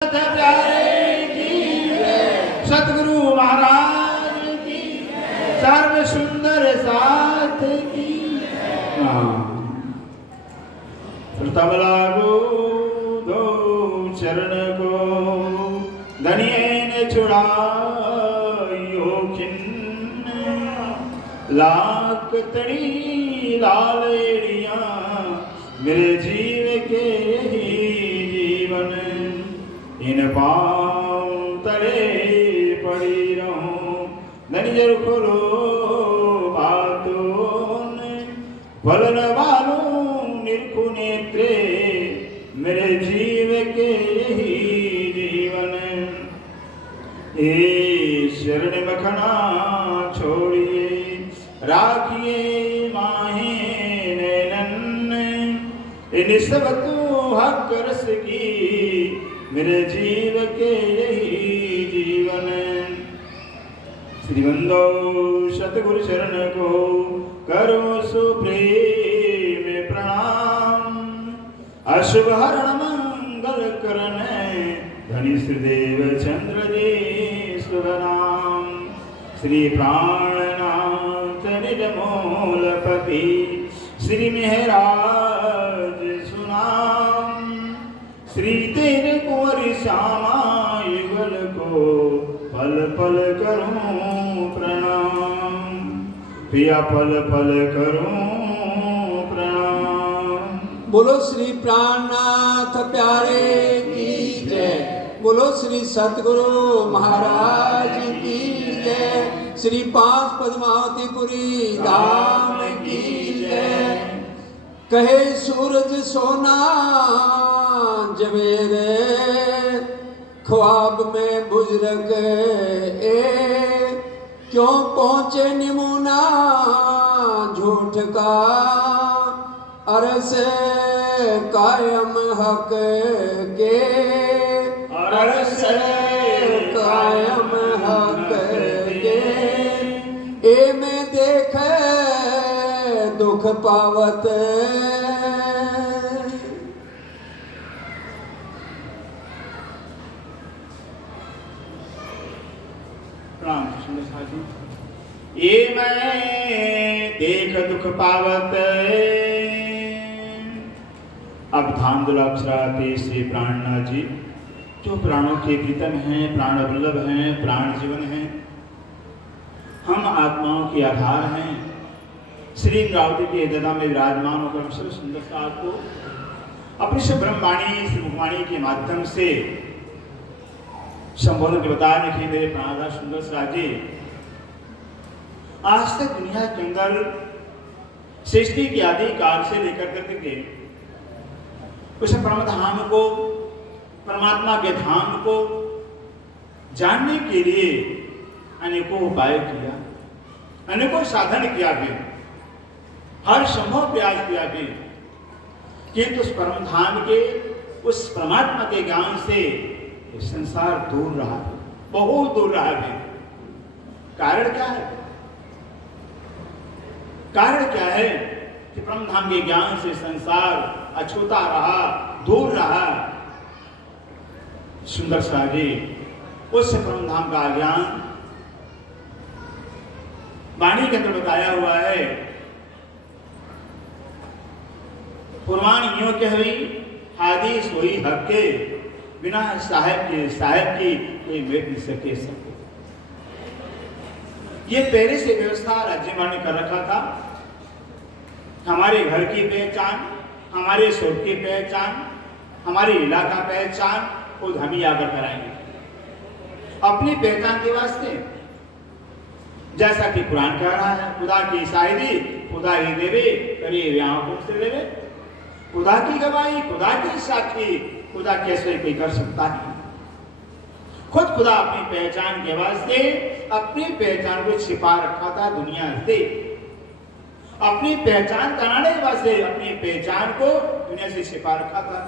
प्यारे की सतगुरु महाराज की सर्व सुंदर साथ की प्रथम लागो दो चरण को धनिये ने छुड़ायो खिन्न लाख तड़ी लालेड़िया मेरे जीव के यही जीवन इन पाँव तले पड़ी रहूं ननिजर खोलो बातों फलन वालों निरखु नेत्रे मेरे जीव के यही जीवन ए शरण मखना छोड़िए राखिए माहे नैनन इन सब तू हक रस की मेरे जीव के यही जीवन श्रीवंदो सतगुरु शरण को करो सुप्रेम प्रणाम अशुभ हरण मंगल करने धनी श्रीदेव चंद्र जी शुभ नाम श्री प्राणनाथ निजमूलपति श्री मेहराज सुनाम श्री तेरे कुंवरी श्यामा युगल को पल पल करूं प्रणाम पिया पल पल करूं प्रणाम। बोलो श्री प्राणनाथ प्यारे की जय। बोलो श्री सतगुरु महाराज की जय। श्री पांच पद्मावतीपुरी धाम की जय। कहे सूरज सोना जवेरे ख्वाब में बुजुर्ग ए क्यों पहुँचे निमुना झूठ का अरस कायम हक के अरस कायम हक के ए में देख दुख पावत ये मैं देख दुख पावत अब धाम दुलाक्षराते श्री प्राणनाथ जी जो प्राणों के प्रीतम हैं प्राण वल्लभ हैं प्राण जीवन हैं हम आत्माओं के आधार हैं श्री इंद्रावती के ददा में विराजमान होकर हम सब सुंदरता को अपनी से ब्रह्मवाणी श्री मुखवाणी के माध्यम से संबोधन के बताने के मेरे प्राणदास सुंदर साजी आज तक दुनिया के अंदर सृष्टि के आदि काल से लेकर करके उस परम धाम को परमात्मा के धाम को जानने के लिए अनेकों उपाय किया अनेकों साधन किया भी हर संभव प्रयास किया भी किंतु उस परम धाम के उस परमात्मा के ज्ञान से संसार दूर रहा बहुत दूर रहा है। कारण क्या है? कारण क्या है कि परम धाम के ज्ञान से संसार अछूता रहा दूर रहा। सुंदर साजी उस परम धाम का ज्ञान वाणी के अंदर बताया हुआ है। पुराण यूं कहवी हादी सोई हक के बिना साहेब की कोई मेट नहीं सके सबको। ये पहले से व्यवस्था राज्यमान ने कर रखा था। हमारे घर की पहचान हमारे स्वर की पहचान हमारे इलाका पहचान खुद हम ही आकर कराएंगे अपनी पहचान के वास्ते। जैसा कि कुरान कह रहा है खुदा की शाहिदी खुदा ही देवे करिए व्याह से देवे खुदा की गवाही खुदा की साक्षी खुदा कैसे कोई कर सकता है। खुद खुदा अपनी पहचान के वास्ते अपनी पहचान को छिपा रखा था दुनिया से। अपनी पहचान कराने के वास्ते अपनी पहचान को दुनिया से छिपा रखा था।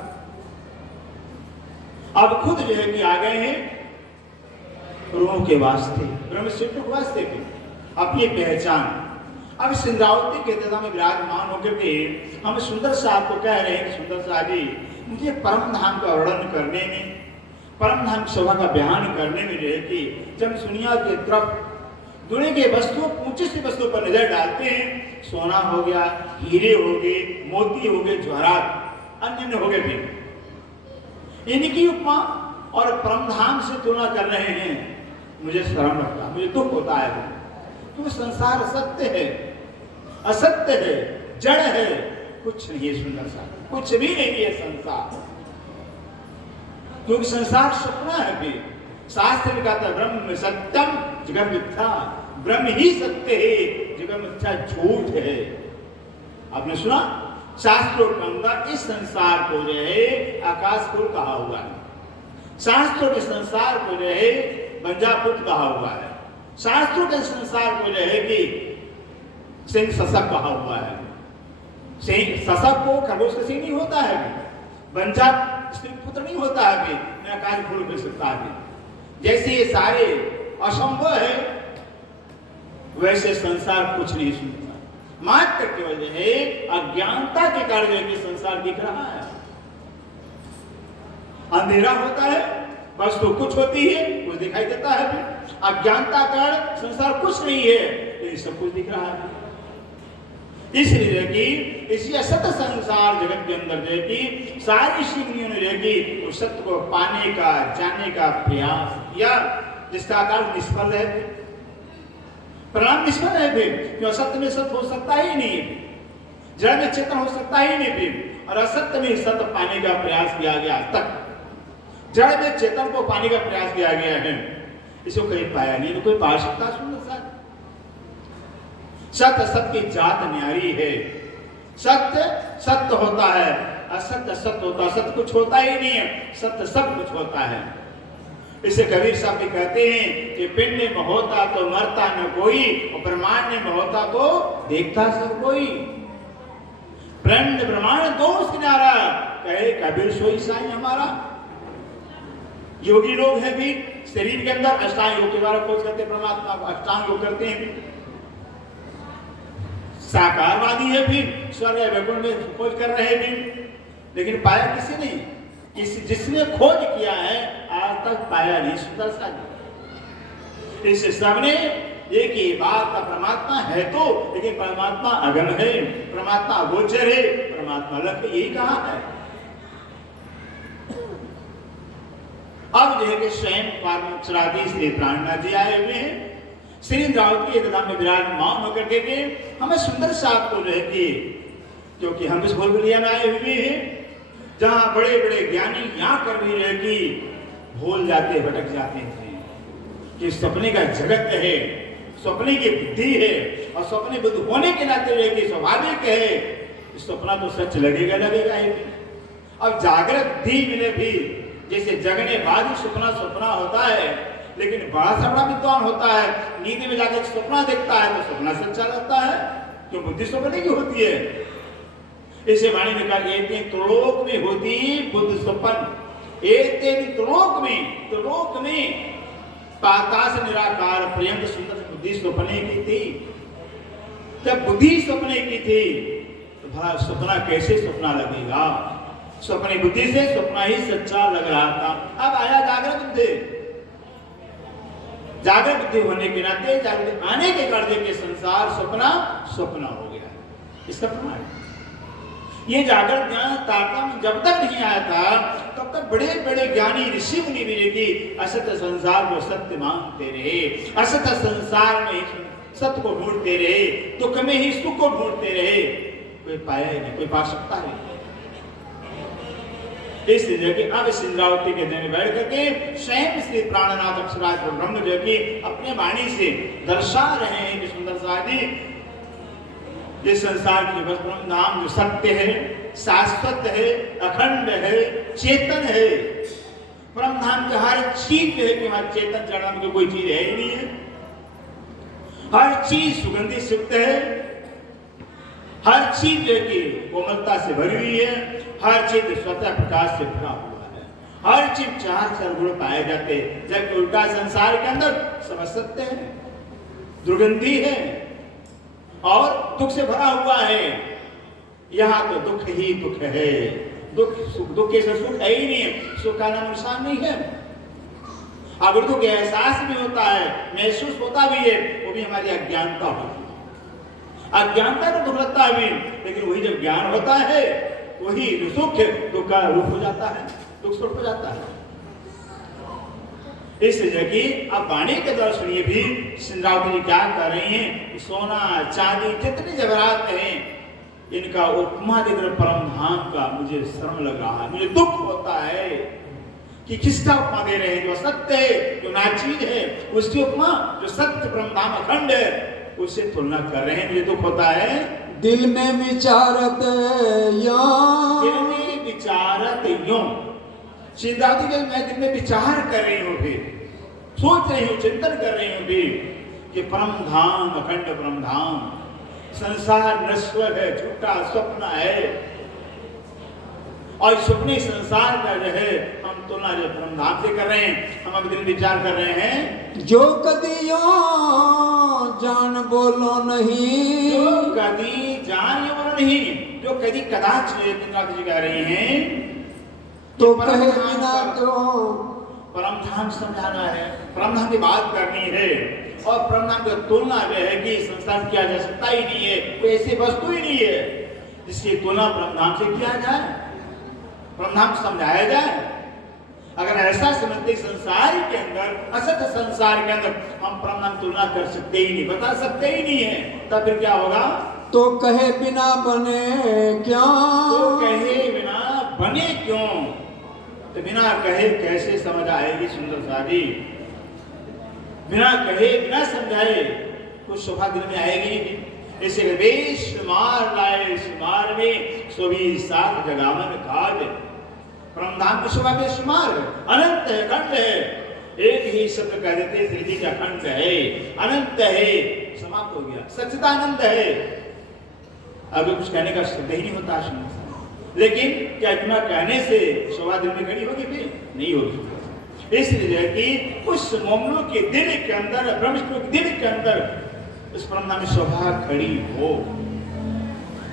अब खुद जो है कि आ गए हैं रूह के वास्ते ब्रह्म सिद्ध के वास्ते भी अपनी पहचान अब सिंद्रावती के ददा में विराजमान होकर के हम सुंदर साहब को कह रहे हैं कि सुंदर साहब जी मुझे परम धाम का वर्णन करने में परम धाम शोभा का बयान करने में जो है कि जब दुनिया के तरफ दुनिया के वस्तु ऊंचे से वस्तु पर नजर डालते हैं, सोना हो गया, हीरे हो गए, मोती हो गए, जवाहरात अन्य हो गए, फिर इनकी उपमा और परम धाम से तुलना कर रहे हैं। मुझे शर्म लगता है, मुझे दुख होता है, क्योंकि संसार सत्य है, असत्य है, जड़ है, कुछ नहीं है सुंदर सा, कुछ भी नहीं है संसार, क्योंकि संसार सपना है। भी शास्त्र में कहता है ब्रह्म सत्यम जगत मिथ्या, ब्रह्म ही सत्य है, जगत मिथ्या झूठ है। आपने सुना शास्त्रों के अंदर इस संसार को जो है आकाशपुर कहा हुआ है, शास्त्रों के संसार को जो है बंजापुर कहा हुआ है, शास्त्रों के संसार को जो है कि सिंह सशक कहा हुआ है। सिंह सशक को खरगोश का सिंह नहीं होता है, बंजा स्त्री पुत्र नहीं होता है, मैं आकाश भूल कर सकता है। जैसे ये सारे असंभव है, वैसे संसार कुछ नहीं सुनता, मात्र केवल जो है अज्ञानता के कारण संसार दिख रहा है। अंधेरा होता है, वस्तु कुछ होती है, कुछ दिखाई देता है, अज्ञानता कारण संसार कुछ नहीं है, ये सब कुछ दिख रहा है। इसलिए कि इसी असत संसार जगत के अंदर जो है कि सारी ऋषिमुनियों ने जो है कि उस सत्य को पाने का, जानने का प्रयास किया, जिसका कारण निष्फल है, परिणाम निष्फल है। फिर क्यों असत्य में सत्य हो सकता ही नहीं, जड़ में चेतन हो सकता ही नहीं, फिर और असत्य में सत्य पाने का प्रयास किया गया। आज तक जड़ में चेतन को पाने का प्रयास किया गया है, इसको कहीं पाया नहीं, तो कोई पा सकता सुंदर सा। सत्य सत्य की जात न्यारी है, सत्य सत्य होता है, असत्य सत्य होता है, सत्य कुछ होता ही नहीं है, सत्य सब कुछ होता है। इसे कबीर साहब भी कहते हैं कि पिंड में होता तो मरता न कोई, और ब्रह्मांड में होता तो देखता सब कोई। पिंड ब्रह्मांड दो किनारा, कहे कबीर सोई साईं हमारा। योगी लोग हैं भी, शरीर के अंदर अष्टांग योग के द्वारा खोज करते हैं परमात्मा को, अष्टांग योग करते हैं भी। साकारवादी है भी, स्वर्ग वैकुंठ में खोज कर रहे हैं भी, लेकिन पाया किसी ने, जिसने खोज किया है आज तक पाया नहीं सुंदर सा। इस सबने एक ही बात का परमात्मा है तो, लेकिन परमात्मा अगम है, परमात्मा अगोचर है, परमात्मा अलग है, यही कहा है। अब जो है कि स्वयं पार्वती श्री प्राणनाथ जी आए हुए हैं, श्री इंद्रावती के में विराजमान होकर के हमें सुंदर साप को रहती, क्योंकि हम इस भूलभुलैया में आए हुए हैं जहां बड़े बड़े ज्ञानी यहाँ कर भी रहे कि भूल जाते, भटक जाते थे कि सपने का जगत है, सपने की बुद्धि है, और सपने बुद्धि होने के नाते रहे कि स्वाभाविक है, सपना तो सच लगेगा लगेगा ही। अब जागृत बुद्धि मिले भी, जैसे जगने बाद ही सपना सपना होता है, लेकिन बड़ा सा बड़ा विद्वान होता है, नींद में जाकर सपना देखता है तो सपना सच्चा लगता है, क्यों बुद्धि सपने की होती है। इसे वाणी में कहा एते त्रिलोक में होती बुद्ध सपन, एते त्रिलोक में पातास निराकार पर्यंत सुंदर बुद्धि सपने की थी। जब बुद्धि सपने की थी तो भला सपना कैसे सपना लगेगा, सपने बुद्धि से सपना ही सच्चा लग रहा था। अब आया जागृत बुद्धि, जागृत बुद्धि होने के नाते, जागृत आने के कारण के संसार सपना सपना हो गया, इसका प्रमाण। ये जागृत ज्ञान तारतम्य जब तक नहीं आया था तब तक बड़े बड़े ज्ञानी ऋषि मुनि भी थी असत्य संसार को सत्य मानते रहे, असत्य संसार में सत्य को ढूंढते रहे, दुख में ही सुख को ढूंढते रहे, कोई पाया ही नहीं, कोई पा सकता है। इसलिए कि अब इस इंद्रावती के दिन बैठ करके स्वयं श्री प्राणनाथ अक्षराज को ब्रह्म जो कि अपने वाणी से दर्शा रहे हैं कि सुंदर सादी इस संसार की नाम जो सत्य है, शाश्वत है, अखंड है, चेतन है। परम धाम के हर चीज है कि हर चेतन जड़ में कोई चीज है ही नहीं है, हर चीज सुगंधित सिक्त है, हर चीज है कि कोमलता से भरी हुई है, हर चीज स्वतः प्रकाश से भरा हुआ है, हर चीज चार गुण पाए जाते हैं। जब उल्टा संसार के अंदर सब सत्य है, दुर्गंधी है और दुख से भरा हुआ है। यहाँ तो दुख ही दुख है, दुख के से सुख है ही नहीं, सुख का नाम निशान नहीं है। अगर दुख एहसास भी होता है, महसूस होता भी है, वो भी हमारी अज्ञानता होती है। अज्ञानता को दुख लगता है भी, लेकिन वही जब ज्ञान होता है वही जो सुख दुख का रूप हो जाता है, दुख सुख हो जाता है। इसलिए कि अब वाणी के द्वारा सुनिए भी सिंधरावती जी क्या कर रही हैं। सोना चांदी जितने जवाहरात हैं इनका उपमा देकर परम धाम का मुझे शर्म लग रहा है, मुझे दुख होता है कि किसका उपमा दे रहे हैं। जो सत्य है, जो नाचीज है, उसकी उपमा जो सत्य परम धाम अखंड है उससे तुलना कर रहे हैं, मुझे दुख होता है। दिल में विचारत यों, दिल में विचारत यों, सिद्धार्थी जी मैं दिल में विचार कर रही हूँ भी, सोच रही हूँ, चिंतन कर रही हूँ भी कि परम धाम अखंड परम धाम, संसार नश्वर है, झूठा स्वप्न है, और स्वप्ने संसार का जो है हम तुलना जो परम धाम से कर रहे हैं, हम अब दिन विचार कर रहे हैं। जो कदियों जान बोलो नहीं, जो कदी जान ये बोलो नहीं, जो कदी कदाच सिद्धार्थी जी कह रही हैं तो कहे बिना क्यों। परम धाम समझाना है, परम धाम की बात करनी है, और परम धाम की तुलना जो है कि संसार किया जा सकता ही नहीं है, कोई ऐसी वस्तु ही नहीं है जिसकी तुलना परम धाम से किया जाए, परम धाम को समझाया जाए। अगर ऐसा समझते संसार के अंदर, असत संसार के अंदर हम परम धाम तुलना कर सकते ही नहीं, बता सकते ही नहीं है, तब फिर क्या होगा। तो कहे बिना बने क्यों, तो कहे बिना बने क्यों, तो बिना कहे कैसे समझ आएगी सुंदर सारी, बिना कहे बिना समझाए कुछ शोभा दिल में आएगी नहीं। इसे बेशुमार लाए शुमार में सोभी सात जगावन काज, परम धाम की शोभा बेशुमार है, अनंत है, अखंड है। एक ही शब्द कह देते श्री जी का अखंड है, अनंत है, समाप्त हो गया, सच्चिदानंद है। अगर कुछ कहने का शब्द ही नहीं होता सुनने, लेकिन क्या इतना कहने से शोभा दिल में खड़ी होगी भी नहीं होगी। इसलिए कि उस मोमनों के दिल के अंदर, ब्रह्मष्टों के दिल के अंदर उस परम धाम में शोभा खड़ी हो,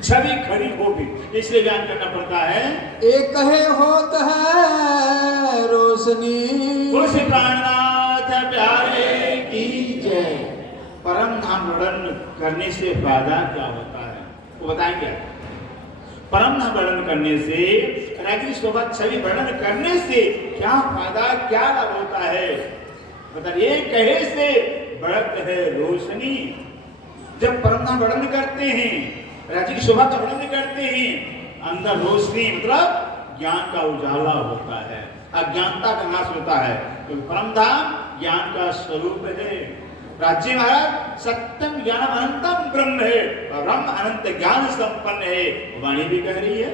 छवि खड़ी हो भी, इसलिए बयान करना पड़ता है। एक कहे होत है रोशनी, तुलसी प्राणनाथ प्यारे की जय। परम धाम वर्णन करने से फायदा क्या होता है वो बताएंगे। परम धाम वर्णन करने से, राज्य शोभा छवि वर्णन करने से क्या फायदा, क्या लाभ होता है बताइए। कहे से बढ़त है रोशनी, जब परम धाम वर्णन करते हैं, राज्य की शोभा का वर्णन करते हैं, अंदर रोशनी मतलब ज्ञान का उजाला होता है, अज्ञानता का नाश होता है, क्योंकि परम धाम ज्ञान का स्वरूप है। राज्य महाराज सत्यम ज्ञान अनंतम ब्रह्म है, ब्रह्म अनंत ज्ञान संपन्न है। वाणी भी कह रही है,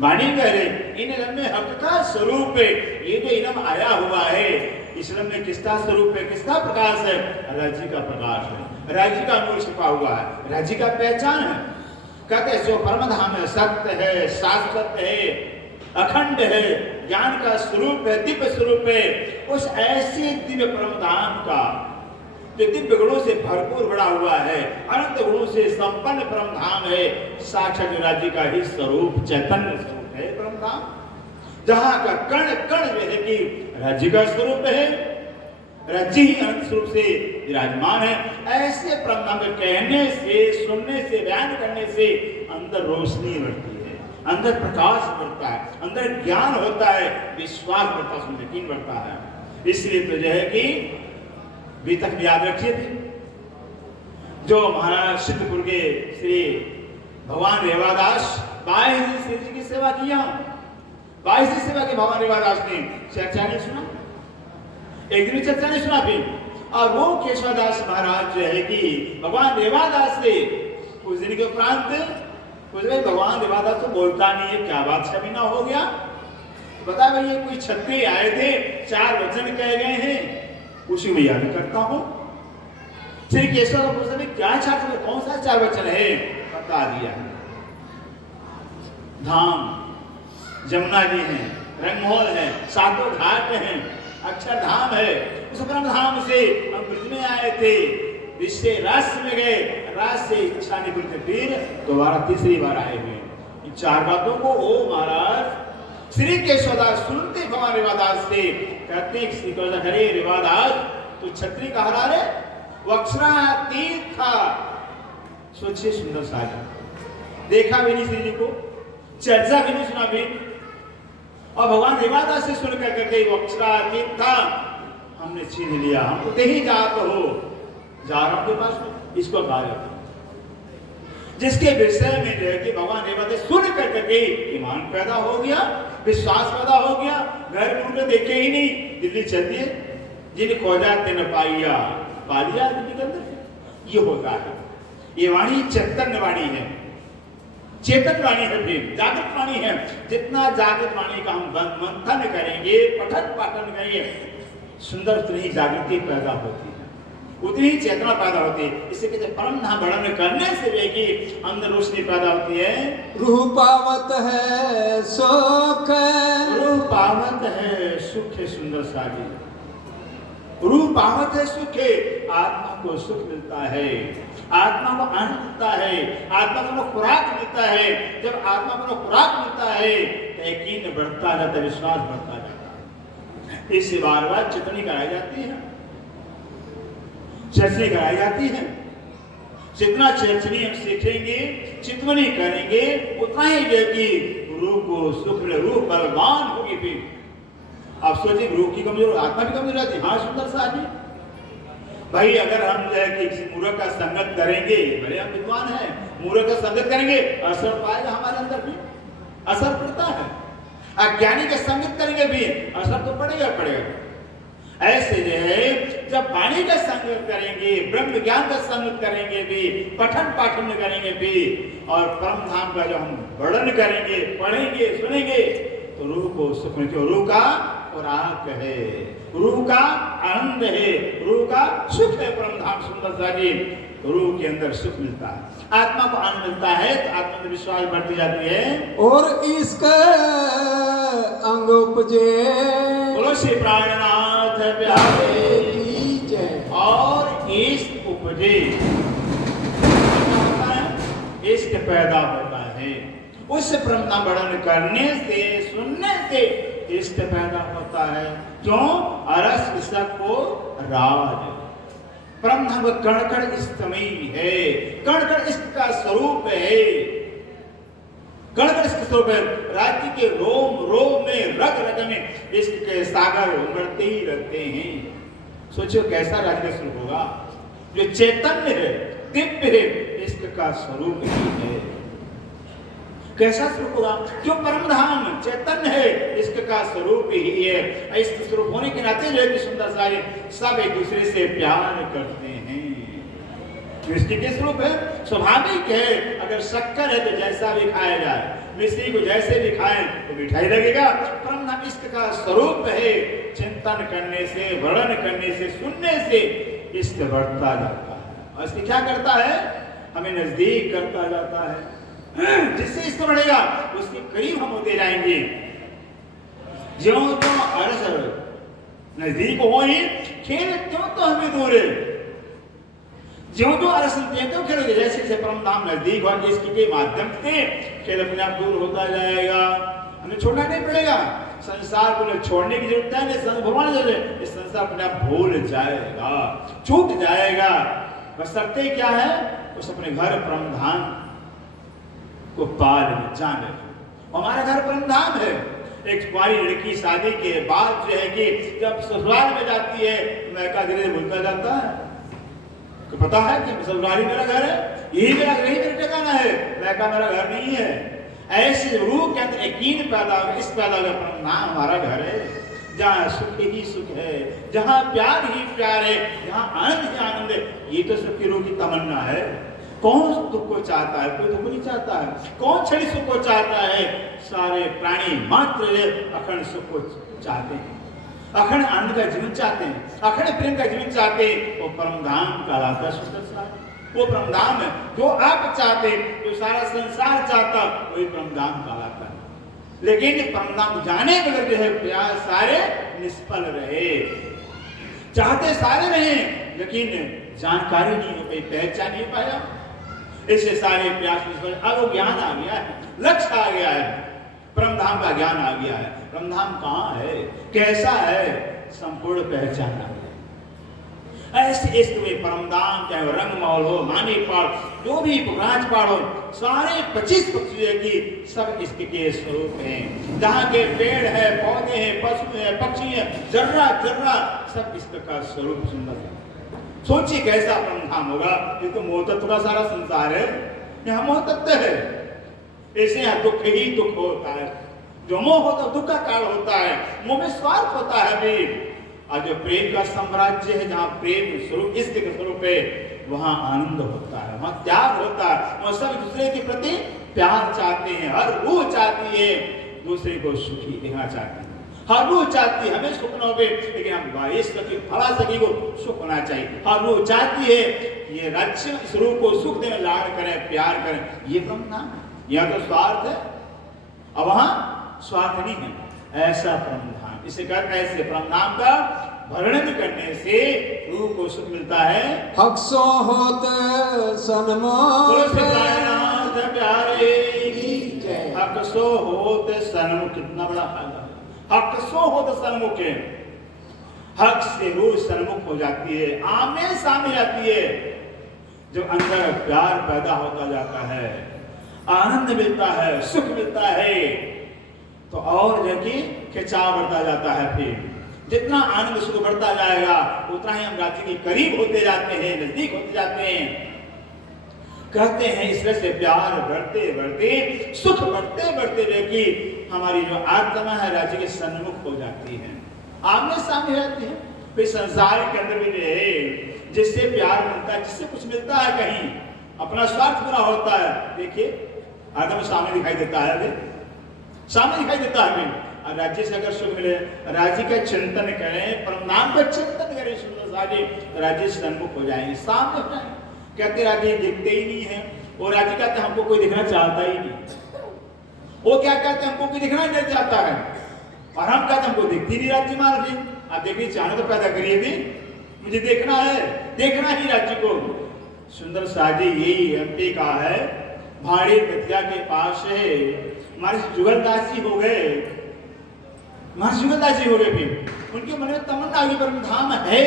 वाणी कह रहे इन इलम में हक का स्वरूप है। ये जो इलम आया हुआ है, इस इलम में किसका स्वरूप है, किसका प्रकाश है, राज्य का प्रकाश है, राज्य का नूर छिपा हुआ है, राज्य का पहचान है। कहते जो परम धाम है, सत्य है, शाश्वत है, अखंड है, ज्ञान का स्वरूप है, दिव्य स्वरूप है। उस ऐसे दिव्य परम धाम का जो दिव्य गुणों से भरपूर बड़ा हुआ है, अनंत गुणों से संपन्न परम धाम है, साक्षात जो राज्य का ही स्वरूप, चैतन्य स्वरूप है परम धाम, जहाँ का कण कण जो है कि राज्य का स्वरूप है, राज्य ही अनंत स्वरूप से विराजमान है। ऐसे परम धाम को कहने से, सुनने से, बयान करने से अंदर रोशनी बढ़ती है, अंदर प्रकाश बढ़ता है, अंदर ज्ञान होता है, विश्वास बढ़ता है, यकीन बढ़ता है। इसलिए तो जो है कि अभी तक याद रखिए थे जो महाराज सिद्धपुर के श्री भगवान रेवादास 22 दिन श्री जी की सेवा किया, 22 दिन सेवा की भगवान रेवादास ने चर्चा नहीं सुना, एक दिन चर्चा नहीं सुना भी। और वो केशवदास महाराज जो है कि भगवान रेवादास से उस दिन के उपरांत भगवान रेवादास तो बोलता नहीं है, क्या बात छवि ना हो गया। बता भाई ये कोई छत्री आए थे, 4 वचन कह गए हैं, उसी में याद करता हूं। श्री केशव पूछते क्या 4 कौन सा 4 वचन है, बता दिया। धाम जमुना जी है, रंगमहल है, 7 घाट हैं, अक्षरधाम है। उस परम धाम से हम ब्रज में आए थे, इससे रास में गए, रास से इच्छा निवृत्त, फिर दोबारा तीसरी बार आए हुए। इन 4 बातों को ओ महाराज श्री केशवदास सुनते भगवान रेवादास से, कहते हैं श्री कृष्ण हरे रेवादास तो छत्री कहा रहा रे, वक्षरातीत था। सोचिए सुंदर सागर, देखा भी नहीं श्री जी को, चर्चा भी नहीं सुना भी, और भगवान रेवादास से सुनकर कहते वक्षरातीत था, हमने छीन लिया, हम उतने ही जात हो, जा रहा हूं के पास में, इसको गाया जिसके विषय में जो है कि भगवान रेवादास सुन करके ईमान पैदा हो गया, विश्वास पैदा हो गया, घर में उनको देखे ही नहीं, दिल्ली चल दिए, जिन खोजा तिन पाइया पा लिया दिल्ली के अंदर। ये होता है, ये वाणी चैतन्य वाणी है, चेतन वाणी है, फिर जागृत वाणी है। जितना जागृत वाणी का हम मंथन करेंगे, पठन पाठन करेंगे, सुंदर उतनी जागृति पैदा होती है, उतनी ही चेतना पैदा होती है। इसे कहते परम धाम वर्णन करने से भी अंदर रोशनी पैदा होती है। रूपावत है सुख, रूपावत है सुख है, सुंदर सारी रूपावत है सुख है, आत्मा को सुख मिलता है, आत्मा को आनंद मिलता है, आत्मा को खुराक मिलता है। जब आत्मा को खुराक मिलता है तो यकीन बढ़ता जाता है, विश्वास बढ़ता जाता है। इससे बार बार चितनी कराई जाती है, चर्चनी कराई जाती है। जितना चर्चनी हम सीखेंगे, चितवनी करेंगे, उतना ही जो कि रूह को सुख में रूह बलवान होगी। फिर आप सोचिए, रूह की कमजोर, आत्मा की कमजोर रहती। हाँ सुंदर सा आदमी भाई, अगर हम जो है कि किसी मूर्ख का संगत करेंगे, बड़े हम विद्वान हैं, मूर्ख का संगत करेंगे, असर पाएगा हमारे अंदर भी, असर पड़ता है। अज्ञानी का संगत करेंगे भी, असर तो पड़ेगा पड़ेगा। ऐसे जो है जब वाणी का संगत करेंगे, ब्रह्म ज्ञान का संगत करेंगे भी, पठन पाठन करेंगे भी, और परम धाम का जो हम वर्णन करेंगे, पढ़ेंगे, सुनेंगे, तो रूह को सुख मिलती है। रूह का खुराक है, रूह का आनंद है, रूह का सुख है। परम धाम सुंदर सा जी, रूह के अंदर सुख मिलता है, आत्मा को आनंद मिलता है, तो आत्मा में विश्वास बढ़ती जाती है। और इसका अंग उपजे, बोलो श्री प्राणनाथ प्यारे की जय। और इष्ट उपजे, इष्ट पैदा होता है। उस परम धाम वर्णन करने से, सुनने से इष्ट पैदा होता है। क्यों? अरस इसक को राज, परम धाम कण कण इष्टमयी है, कण कण इष्ट का स्वरूप है, कण कण इष्ट स्वरूप है। राज्य के रोम रोम में, रग रग में इष्ट के सागर उमड़ते ही रहते हैं। सोचो कैसा राज्य का स्वरूप होगा, जो चैतन्य है, दिव्य है, इष्ट का स्वरूप ही है। कैसा स्वरूप होगा? क्यों? परम धाम चैतन्य है, इसका का स्वरूप ही है। इस स्वरूप होने के नाते जो है कि सुंदर सारे सब एक दूसरे से प्यार करते हैं। मिष्टी के स्वरूप है, स्वाभाविक है। अगर शक्कर है तो जैसा भी खाया जाए, मिश्री को जैसे भी खाएं तो मिठाई लगेगा। परम धाम इष्ट का स्वरूप है। चिंतन करने से, वर्णन करने से, सुनने से इष्ट बढ़ता जाता है। और इसके क्या करता है? हमें नजदीक करता जाता है। जिससे इष्ट बढ़ेगा उसके करीब हम होते जाएंगे। ज्यों त्यों अरस नजदीक हो ही, खेल त्यों तो हमें दूर है। ज्यों त्यों अरस त्यों खेलोगे, जैसे जैसे परम धाम नजदीक हो, इसके माध्यम से खेल अपने आप दूर होता जाएगा। हमें छोड़ना नहीं पड़ेगा, संसार को छोड़ने की जरूरत है। भगवान इस संसार अपने आप भूल जाएगा, छूट जाएगा। बशर्ते क्या है? उस अपने घर परम धाम को पाल जाने। हमारा घर परम धाम है। एक कुंवारी लड़की शादी के बाद जो है कि जब ससुराल में जाती है, मैका धीरे भूलता जाता है। तो पता है कि ससुराली मेरा घर है, यही मेरा ठिकाना है, मैका मेरा घर नहीं है। ऐसे रूह के अंदर यकीन पैदा हो, इस पैदा हो, परम धाम हमारा घर है, जहाँ सुख ही सुख है, जहाँ प्यार ही प्यार है, जहाँ आनंद ही आनंद है। ये तो सबकी रूह की तमन्ना है। कौन दुख को चाहता है? कोई दुख नहीं चाहता है। कौन क्षणिक सुख को चाहता है? सारे प्राणी मात्र अखंड सुख को चाहते हैं, अखंड आनंद का जीवन चाहते हैं, अखंड प्रेम का जीवन चाहते हैं। वो परम धाम कहलाता है। सुंदर सा वो परम धाम है जो आप चाहते, जो सारा संसार चाहता, वही परम धाम कहलाता है। लेकिन परम धाम जाने के जो है प्रयास सारे निष्फल रहे। चाहते सारे रहे, लेकिन जानकारी नहीं हो पाई, पहचान नहीं पाया, इससे सारे प्रयास निष्फल। अब वो ज्ञान आ गया है, लक्ष्य आ गया है। परम धाम का ज्ञान आ गया है। परम धाम कहाँ है, कैसा है, संपूर्ण पहचान आ गया। ऐसे इश्क में परम धाम, चाहे रंग महल हो, मानी पाड़, जो भी राजपाड़ हो, सारे 25 पक्षी की सब इश्क के स्वरूप हैं। जहाँ के पेड़ है, पौधे हैं, पशु है, पक्षी है, जर्रा जर्रा सब इश्क का स्वरूप सुंदर है। सोचिए कैसा परम धाम होगा। ये तो मोह तत्व का सारा संसार है, यहाँ मोह तत्व है। ऐसे यहाँ दुख ही दुख होता है। जो मोह होता है दुख का कारण होता है, मोह में स्वार्थ होता है भी। और जो प्रेम का साम्राज्य है, जहाँ प्रेम स्वरूप इश्क के स्वरूप है, वहाँ आनंद होता है, वहाँ त्याग होता है, वहाँ सब दूसरे के प्रति प्यार चाहते हैं। हर रूह चाहती है दूसरे को सुखी देखना चाहती है, हर रूह चाहती है हमें सुख न हो, लेकिन हम बाईस सखी फला सखी को सुख होना चाहिए। हर रूह चाहती है ये राज्य इस रूह को सुख देने, लाड़ करें, प्यार करें। ये ब्रह्म धाम है। यहाँ तो स्वार्थ है और वहाँ स्वार्थ नहीं है। ऐसा परम धाम, इसे कहते हैं, ऐसे परम धाम का वर्णन करने से रूह को सुख मिलता है। हक सो होत सन्मुख प्यारे हक सो होत सन्मुख, कितना बड़ा फायदा है। हक सो होत सन्मुख है, हक से रूह सन्मुख हो जाती है, आमने सामने आती है। जब अंदर प्यार पैदा होता जाता है, आनंद मिलता है, सुख मिलता है, तो और जबकि खिंचाव बढ़ता जाता है। फिर जितना आनंद सुख बढ़ता जाएगा उतना ही हम राज्य के करीब होते जाते हैं, नजदीक होते जाते हैं। कहते हैं इसलिए से प्यार बढ़ते बढ़ते, सुख बढ़ते बढ़ते जबकि हमारी जो आत्मा है राज्य के सन्मुख हो जाती है, आमने सामने रहती है। फिर संसार के अंदर भी है जिससे प्यार मिलता है, जिससे कुछ मिलता है, कहीं अपना स्वार्थ पूरा होता है। देखिए आदम सामने दिखाई देता है, सामने दिखाई देता है। और राज्य से अगर सुख मिले, राज्य का चिंतन करें, प्रणाम का चिंतन करें, सुंदर साजे राज्य से सन्मुख हो जाएंगे, सामने हो जाएंगे। कहते राज्य दिखते ही नहीं है, वो राज्य कहते हमको कोई दिखना चाहता ही नहीं। वो क्या कहते हमको कोई दिखना नहीं चाहता है, और हम कहते हमको दिखती नहीं राज्य महाराज जी। आप देखिए चाहे तो पैदा करिए भी, मुझे देखना है, देखना ही राज्य को। सुंदर साजे यही एमपी का है, भाड़ी बतिया के पास है। महर्षि जुगलदास जी हो गए, महर्षि जुगलदास जी हो गए। फिर उनके मन में तमन्ना की परम धाम है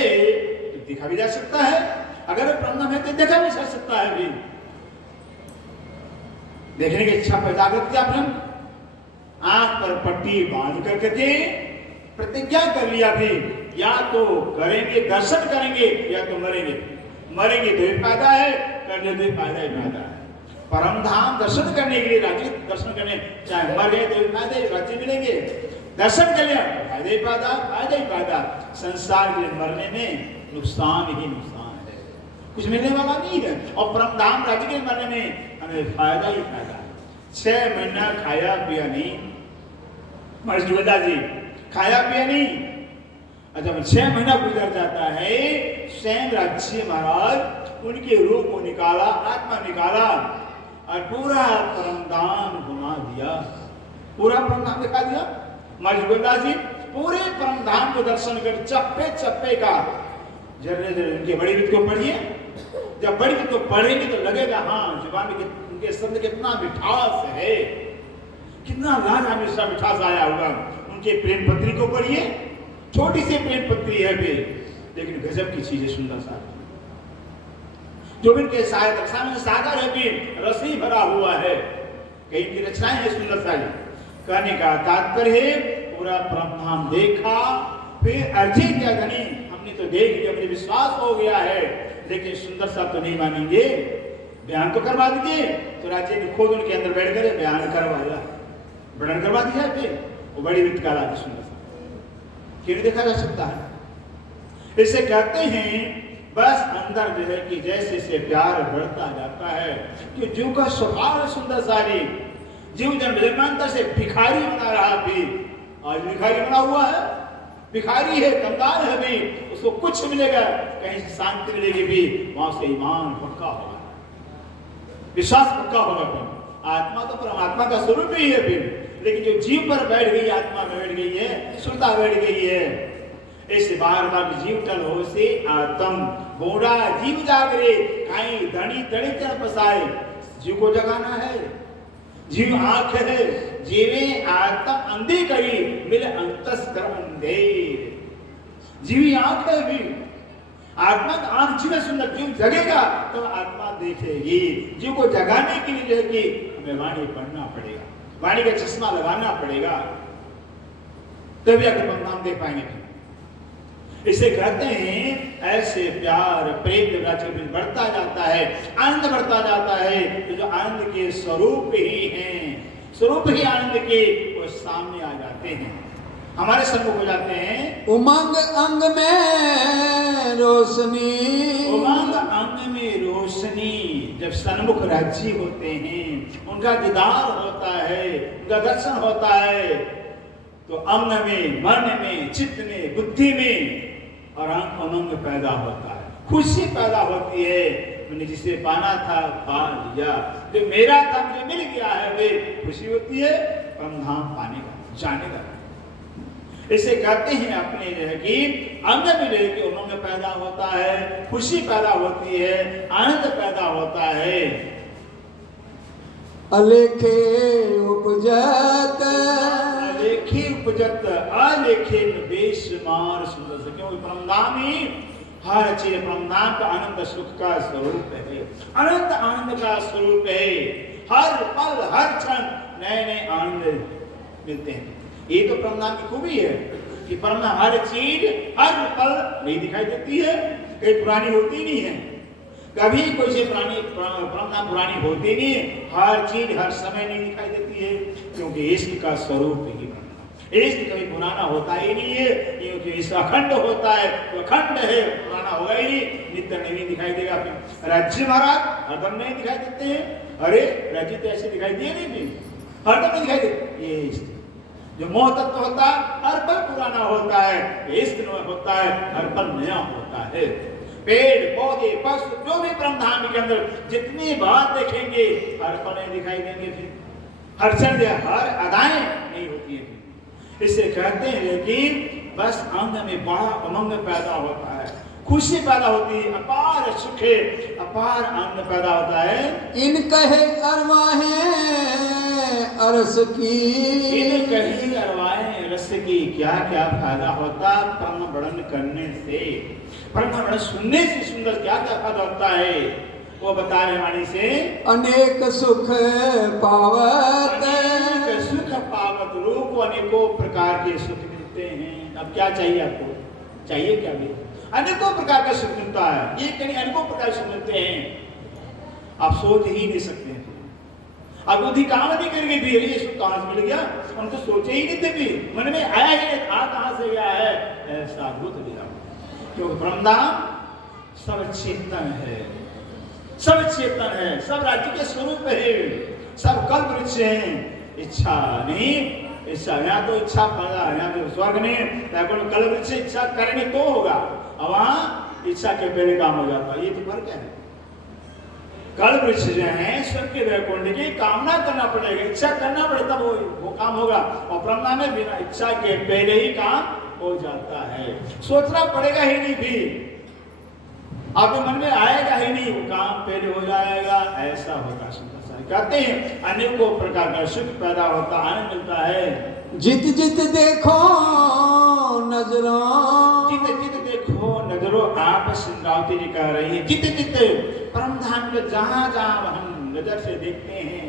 तो देखा भी जा सकता है, अगर परम धाम है तो देखा भी जा सकता है। भी देखने की इच्छा पैदा करती आपने, आंख पर पट्टी बांध करके प्रतिज्ञा कर लिया भी, या तो करेंगे दर्शन करेंगे या तो मरेंगे। मरेंगे तो ही फायदा है, करने तो ही फायदा ही फायदा है। परम धाम दर्शन करने के लिए, राज्य दर्शन करने, चाहे मर गए तो भी फायदे, राज्य मिलेंगे। दर्शन कर लिया फायदे ही फायदा, फायदा ही फायदा। संसार के मरने में नुकसान ही नुकसान है, कुछ मिलने वाला नहीं है। और परम धाम राज्य के मरने में हमें फायदा ही फायदा है। 6 महीना खाया पिया नहीं, महर्षि जुगलदास जी खाया पिया नहीं। जब 6 महीना गुजर जाता है, स्वयं राज्य महाराज उनके रूह को निकाला, आत्मा निकाला और पूरा परम धाम घुमा दिया, पूरा परम धाम दिखा दिया। महर्षि जुगलदास जी पूरे परम धाम को दर्शन कर चप्पे चप्पे का, जर्रे जर्रे उनके बड़ी विध को पढ़िए। जब बड़ी विध को पढ़ेंगे तो लगेगा हाँ जुबान में उनके शब्द कितना मिठास है, कितना लाजा मिश्रा मिठास आया होगा। उनके प्रेम पत्री को पढ़िए, छोटी सी प्रेम पत्री है वे, लेकिन गजब की चीज है, सुंदर सा। जो इनके सागर है भी रस ही भरा हुआ है, कई की रचनाएं है सुंदर सा। कहने का तात्पर्य है पूरा परम धाम देखा, फिर अर्जी क्या धनी, हमने तो देख लिया, मुझे विश्वास हो गया है, लेकिन सुंदर सा तो नहीं मानेंगे, बयान तो करवा दीजिए। तो राज्य ने खुद उनके अंदर बैठ कर बयान करवाया, वर्णन करवा दिया। फिर वो बड़ी वित्त का राज्य सुंदर सा क्यों देखा जा सकता है। इसे कहते हैं बस अंदर जो है कि जैसे से प्यार बढ़ता जाता है, कि जीव का स्वभाव सुंदर सारी, जीव जन्मांतर से भिखारी बना रहा, भी आज भिखारी बना हुआ है, भिखारी है, कंगाल है भी, उसको कुछ मिलेगा, कहीं से शांति मिलेगी भी, वहां से ईमान पक्का होगा, विश्वास पक्का होगा। फिर आत्मा तो परमात्मा का स्वरूप ही है फिर, लेकिन जो जीव पर बैठ गई, आत्मा में बैठ गई है, सुरता बैठ गई है, ऐसे बार बार जीव टल हो से आत्म गोड़ा जीव जागरे, काई धनी तड़ी तर पसाए। जीव को जगाना है, जीव आंख है, जीवे आत्म अंधे करी मिल अंतस्कर अंधेर। जीवी आंख है भी, आत्मा का आंख जीवे सुंदर, जीव जगेगा तो आत्मा देखेगी। जीव को जगाने के लिए जो है कि हमें वाणी पढ़ना पड़ेगा, वाणी का चश्मा लगाना पड़ेगा, तभी आगे हम देख पाएंगे। इसे कहते हैं ऐसे प्यार प्रेम राज्य में बढ़ता जाता है, आनंद बढ़ता जाता है, तो जो आनंद के स्वरूप ही हैं, स्वरूप ही आनंद के, वो सामने आ जाते हैं, हमारे सम्मुख हो जाते हैं। उमंग अंग में रोशनी, उमंग अंग में रोशनी, जब सन्मुख राज्य होते हैं, उनका दीदार होता है, उनका दर्शन होता है, तो अंग में, मन में, चित्त में, बुद्धि में और उमंग पैदा होता है, खुशी पैदा होती है। मैंने जिसे पाना था पा लिया, जो मेरा था मुझे मिल गया है, वे खुशी होती है, परमधाम पाने का, जाने का। इसे कहते हैं अपने जो है कि अंग में जो है कि उमंग पैदा होता है, खुशी पैदा होती है, आनंद पैदा होता है। अलेखे उपजत, अलेखे उपजत, अलेखे बेशुमार सुंदर से, क्योंकि परमधाम ही हर चीज, परमधाम का आनंद सुख का स्वरूप है, अनंत आनंद का स्वरूप है। हर पल हर क्षण नए नए आनंद मिलते हैं। ये तो परमधाम की खूबी है कि परमधाम हर चीज हर पल नहीं दिखाई देती है, कहीं पुरानी होती नहीं है, कभी कोई से परमधाम पुरानी होती नहीं है, हर चीज हर समय नहीं दिखाई देती है, क्योंकि इश्क का स्वरूप ही परमधाम। इश्क कभी पुराना होता ही नहीं है, क्योंकि इश्क अखंड होता है, तो अखंड है, पुराना होगा ही नहीं, नित्य नहीं दिखाई देगा। राज्य महाराज हरदम नहीं दिखाई देते हैं, अरे राज्य तो ऐसे दिखाई दिए नहीं, हरदम नहीं दिखाई देते। ये इश्क जो मोह तत्व होता है हर पल पुराना होता है, इश्क होता है हर पल नया होता है। पेड़ पौधे पशु जो भी ब्रह्मांड के अंदर जितनी बात देखेंगे हर पल नहीं दिखाई देंगे, फिर हर क्षण हर अदाएं नहीं होती है। इससे कहते हैं कि बस अंग में बड़ा उमंग पैदा होता है, खुशी पैदा होती है, अपार सुख है, अपार आनंद पैदा होता है। इन कहे अरवाहें अरस की, इन कहे अरवाहें रस की, क्या क्या फायदा होता परम वर्णन करने से, परम वर्णन सुनने से सुंदर क्या क्या फायदा होता है, वो बता रहे वाणी से। अनेक सुख पावत, अनेक सुख पावत, रूप अनेकों प्रकार के सुख मिलते हैं। अब क्या चाहिए आपको, चाहिए क्या भी, अनेकों प्रकार का सुख मिलता है, ये कहीं अनेकों प्रकार से मिलते हैं, आप सोच ही नहीं सकते हैं। अब बुद्धि काम नहीं करेगी भी, ये सुख कहां से मिल गया, हम तो सोचे ही नहीं थे भी, मन में आया ही नहीं था, कहां से गया है, ऐसा अद्भुत लिया। क्योंकि ब्रह्मधाम सब चेतन है, सब चेतन है, सब राज्य के स्वरूप है, सब कल्प वृक्ष हैं। इच्छा नहीं, इच्छा यहाँ तो इच्छा पैदा, यहाँ तो स्वर्ग में कल्प वृक्ष इच्छा करेंगे तो होगा, और वहां इच्छा के पहले काम हो जाता है। ये तो फर्क है। कल्प वृक्ष जो है स्वर्ग के वैकुंठ की कामना करना पड़ेगा, इच्छा करना पड़ेगा, वो काम होगा, और ब्रह्म में बिना इच्छा के पहले ही काम हो जाता है, सोचना पड़ेगा ही नहीं, भी आपके मन में आएगा ही नहीं, वो काम पहले हो जाएगा, ऐसा होगा। कहते हैं अनेकों प्रकार का सुख पैदा होता, आनंद मिलता है। जित जित देखो नजरों, जित जित देखो नजरों, आप सिंगावती जी कह रही है, जित जित परमधाम में जहां जहां हम नजर से देखते हैं,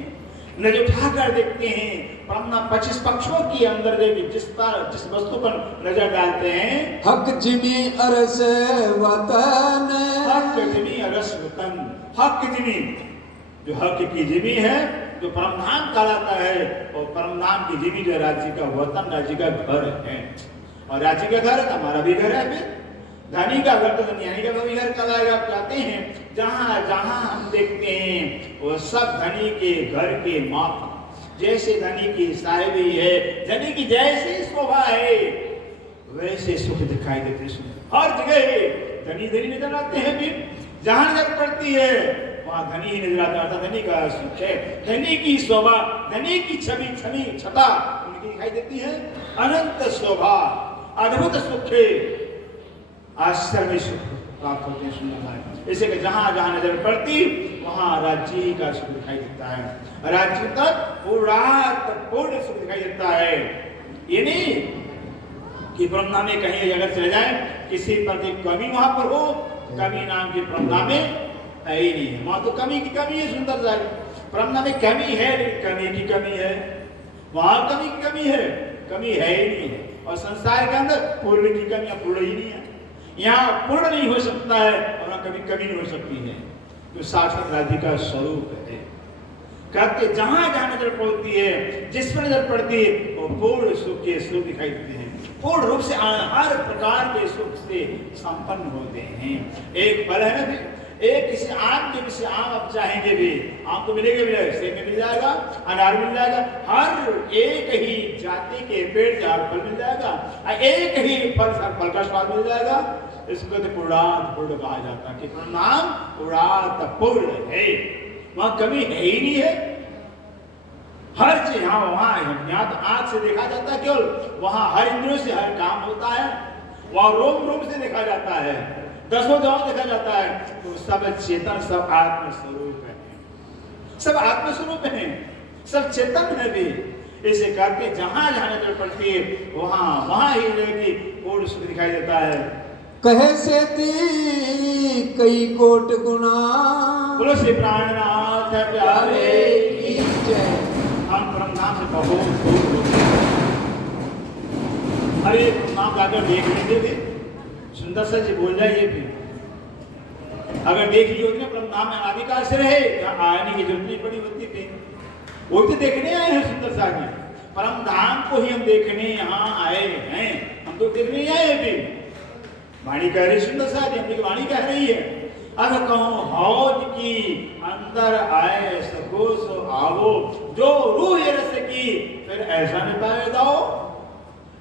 नजर उठाकर देखते हैं, परमधाम 25 पक्षों के अंदर जिस वस्तु पर नजर डालते हैं, हक जिमी अरस वतन, हक जिमी अरस वतन, हक जिमी जो हक की जिमी है, जो परमधाम कहलाता है, और परमधाम की जिमी जो राज्य का वतन, राज्य का घर है, और राज्य का घर है तो हमारा भी घर है, फिर धनी का घर तो धनियानी का भी घर कहलाएगा। कहते हैं जहां जहां हम देखते हैं वो सब धनी के घर के माप, जैसे धनी की साहिबी है, धनी की जैसी शोभा है वैसे सुख दिखाई देते हैं, हर जगह धनी धनी नजर आते हैं, भी जहां नजर पड़ती है वहां धनी ही नजर आता है, धनी का सुख है, धनी की शोभा, धनी की छवि छवि छटा उनकी दिखाई देती है, अनंत शोभा, अद्भुत सुख है, आश्चर्य सुख, प्राप्त होते हैं। सुंदर है इसे कि जहां जहां नजर पड़ती वहां राज्य का सुख दिखाई देता है। राज्य तक पूरा पूर्ण सुख दिखाई देता है। ये नहीं कि ब्रह्मा में कहीं अगर चले जाए किसी पर की कमी वहां पर हो, कमी नाम की ब्रह्मा में है ही नहीं है। वहां तो कमी की कमी है। सुंदर सा ब्रह्मा में कमी है, कमी की कमी है। वहां कमी की कमी है, कमी है ही नहीं है। और संसार के अंदर पूर्ण की कमी पूर्ण ही नहीं है। यहाँ पूर्ण नहीं हो सकता है और वहां कभी कमी नहीं हो सकती है। तो साक्षात राज्य का स्वरूप है। कहते जहां जहां नजर पड़ती है, जिस पर नजर पड़ती है वो पूर्ण सुख के सुख दिखाई देते हैं। पूर्ण रूप से हर प्रकार के सुख से संपन्न होते हैं। एक फल है ना, एक किसी आम के किसी आम आप चाहेंगे भी आम को मिलेगा, सेब में मिल जाएगा, अनार मिल जाएगा। हर एक ही जाति के पेड़ से हर फल मिल जाएगा, एक ही फल का स्वाद मिल जाएगा। इसको तो पूर्णात पूर्ण कहा जाता है कि नाम पूर्णात पूर्ण है। वहां कमी है ही नहीं है। हर चीज यहाँ वहां है। यहाँ तो आंख से देखा जाता है केवल, वहां हर इंद्रियों से हर काम होता है। वहां रोम रोम से देखा जाता है, दसों जगह देखा जाता है। तो सब चेतन, सब आत्म स्वरूप है, सब आत्म स्वरूप है, सब चेतन है भी। इसे करके जहां जहां नजर पड़ती है वहां वहां ही रहती पूर्ण सुख दिखाई देता है। कहे से कई कोट गुना, बोलो श्री प्राणनाथ प्यारे की जय। हम ब्रह्मधाम से बहुत दूर हो। अरे नाम जाकर देख लेते थे। सुंदर सा जी बोल जाइए भी, अगर देख लियो ना ब्रह्मधाम में अनादिकाल से रहे, यहाँ आने की जरूरत नहीं पड़ी होती थी। वो तो देखने आए हैं सुंदर सा जी, परम धाम को ही हम देखने यहाँ आए हैं। हम तो देखने ही आए अभी। वाणी कह रही सुंदर सा जी, अपनी वाणी कह रही है अब कहूं हौज की अंदर आए सको सो आवो, जो रूह रस की फिर ऐसा नहीं पाए दाओ।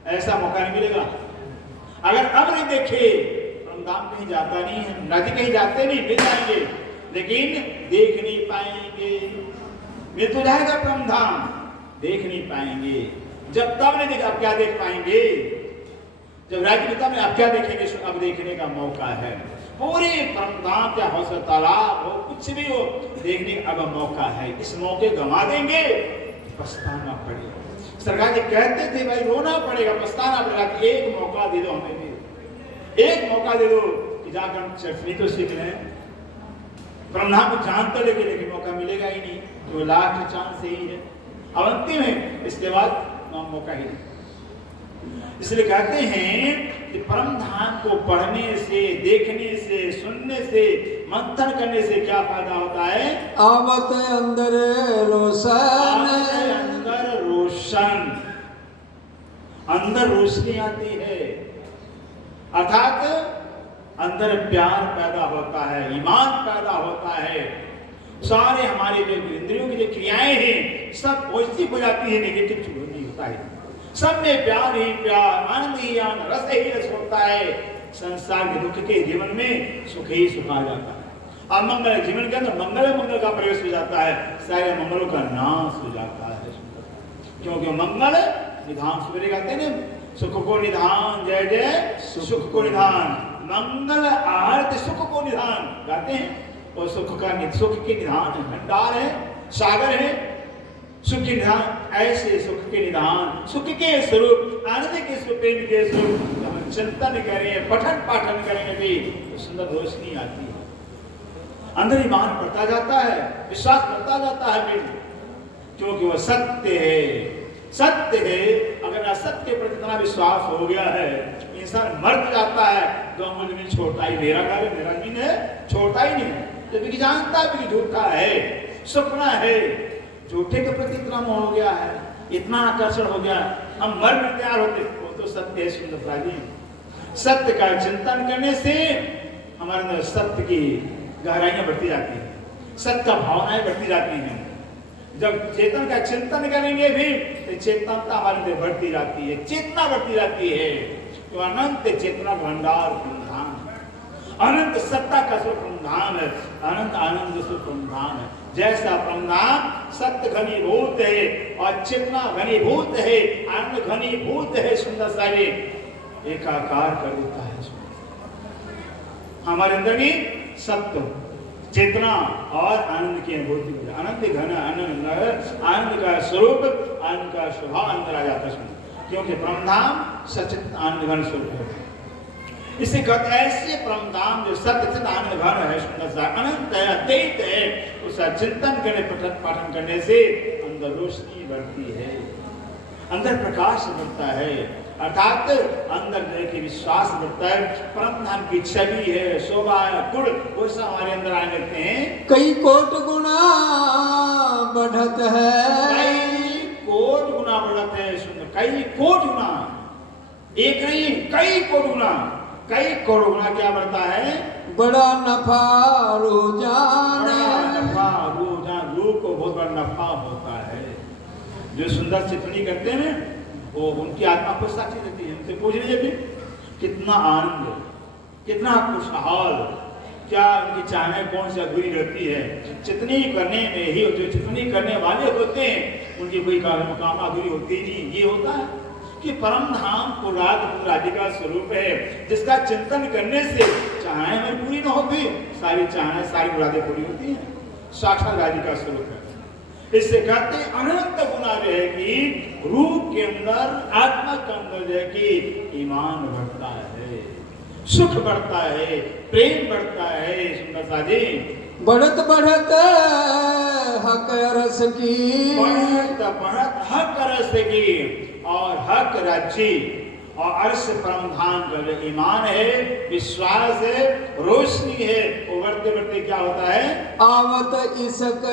ऐसा मौका नहीं मिलेगा। अगर अब नहीं देखे, परमधाम कहीं जाता नहीं है, नदी कहीं जाते नहीं, मिल जाएंगे लेकिन देख नहीं पाएंगे। मिल तो जाएगा परमधाम, देख नहीं पाएंगे। जब तब नहीं देखा, अब क्या देख पाएंगे? जब राज्य पिता में अब क्या देखेंगे? अब देखने का मौका है। पूरे परमधाम क्या हो, तालाब हो, कुछ भी हो, देखने का अब मौका है। इस मौके गंवा देंगे, पछताना पड़ेगा। सरकार जी कहते थे भाई रोना पड़ेगा, पछताना पड़ेगा। एक मौका दे दो हमें भी, एक मौका दे दो कि जाकर हम चटनी तो सीख लें। परमधाम को जान तो लेके, लेकिन मौका मिलेगा ही नहीं। तो लास्ट चांस यही है, अवंती में, इसके बाद मौका ही नहीं। इसलिए कहते हैं कि परमधाम को पढ़ने से, देखने से, सुनने से, मंथन करने से क्या फायदा होता है? आवत अंदर रोशन, अंदर रोशन, अंदर रोशनी आती है। अर्थात अंदर प्यार पैदा होता है, ईमान पैदा होता है। सारे हमारे जो इंद्रियों की जो क्रियाएं हैं सब पॉजिटिव हो जाती है, नेगेटिव नहीं होता है। सब में प्यार ही प्यार, आनंद ही आनंद, रस ही रस होता है। संसार के दुख के जीवन में सुख ही सुख आ जाता है। अमंगल जीवन के अंदर मंगल मंगल का प्रवेश हो जाता है, सारे मंगलों का नाश हो जाता है। क्योंकि मंगल निधान, सवेरे कहते हैं ना, सुख को निधान, जय जय सुख को निधान, मंगल आरती सुख को निधान गाते हैं। और सुख के निधान भंडार है, सागर है। सुख के निधान, ऐसे सुख के निधान, सुख के स्वरूप, आनंद के स्वरूप, प्रेम के स्वरूप हम चिंतन करें, पठन पाठन करें भी तो सुंदर रोशनी आती है। अंदर ईमान बढ़ता जाता है, विश्वास बढ़ता जाता है फिर, क्योंकि वह सत्य है। सत्य है, अगर असत्य पर इतना विश्वास हो गया है, इंसान मर जाता है। तो मुझ में छोड़ता ही, मेरा घर है, मेरा दिन है, छोड़ता ही नहीं। जब तो जानता है कि झूठा है, सपना है, झूठे के प्रति इतना मोह हो गया है, इतना आकर्षण हो गया, हम मर में तैयार होते। वो तो सत्य है सुंदर जी। सत्य का चिंतन करने से हमारे अंदर सत्य की गहराइयां बढ़ती जाती है, सत्य का भावनाएं बढ़ती जाती हैं। जब चेतन का चिंतन करेंगे भी तो चेतनता हमारे अंदर बढ़ती जाती है, चेतना बढ़ती जाती है। तो अनंत चेतना भंडार प्रधान, अनंत सत्ता का स्वरूप प्रधान है, अनंत आनंद स्वरूप प्रधान है। जैसा प्रधान सत्य घनीभूत है और चेतना घनीभूत है, आनंद घनीभूत है, सुंदर सारे एकाकार कर देता है। हमारे अंदर भी सत्व, चेतना और आनंद की अनुभूति हो जाए। आनंद घन आनंद का स्वरूप, आनंद का स्वभाव अंदर आ जाता है, क्योंकि परमधाम सचित आनंद घन स्वरूप है। इसे कहते ऐसे परमधाम जो सचित आनंद घन है, सुंदर सा अनंत है, अद्वैत है, उसका चिंतन करने, पठन पाठन करने से अंदर रोशनी बढ़ती है, अंदर प्रकाश बढ़ता है, अर्थात अंदर की विश्वास बढ़ता है, परमधाम की छवि है, शोभा है, गुण वो सब हमारे अंदर आने लगते हैं। कई कोट गुना बढ़त है, कई कोट गुना बढ़त है, सुंदर कई कोट गुना, एक नहीं कई कोट गुना, कई करोड़ गुना क्या बढ़ता है? बड़ा नफा रोजाना, बड़ा नफा रोजाना, लोग को बहुत बड़ा नफा होता है। जो सुंदर चित्रनी करते हैं वो उनकी आत्मा को साक्षी देती है, उनसे पूछ लीजिए भी कितना आनंद, कितना खुशहाल, क्या उनकी चाहना कौन सी अधूरी रहती है। चित्रनी करने में ही, जो चित्रनी करने वाले होते हैं उनकी कोई काम अधूरी होती नहीं। ये होता है कि परम धाम पूर्ण राधिका स्वरूप है, जिसका चिंतन करने से चाहनाएं हमें पूरी न होती, सारी चाहनाएं सारी मुरादें पूरी होती हैं, साक्षात राधिका स्वरूप है। इससे कहते अनंत गुना जो है कि रूप के अंदर, आत्मा के अंदर जो है कि ईमान बढ़ता है, सुख बढ़ता है, प्रेम बढ़ता है। सुंदर सा जी बढ़त बढ़त हक रस की, बढ़त बढ़त हक रस की, और हक राज्य और अर्श परमधाम का जो ईमान है, विश्वास है, रोशनी है, वो बढ़ते बढ़ते क्या होता है? आवत इसक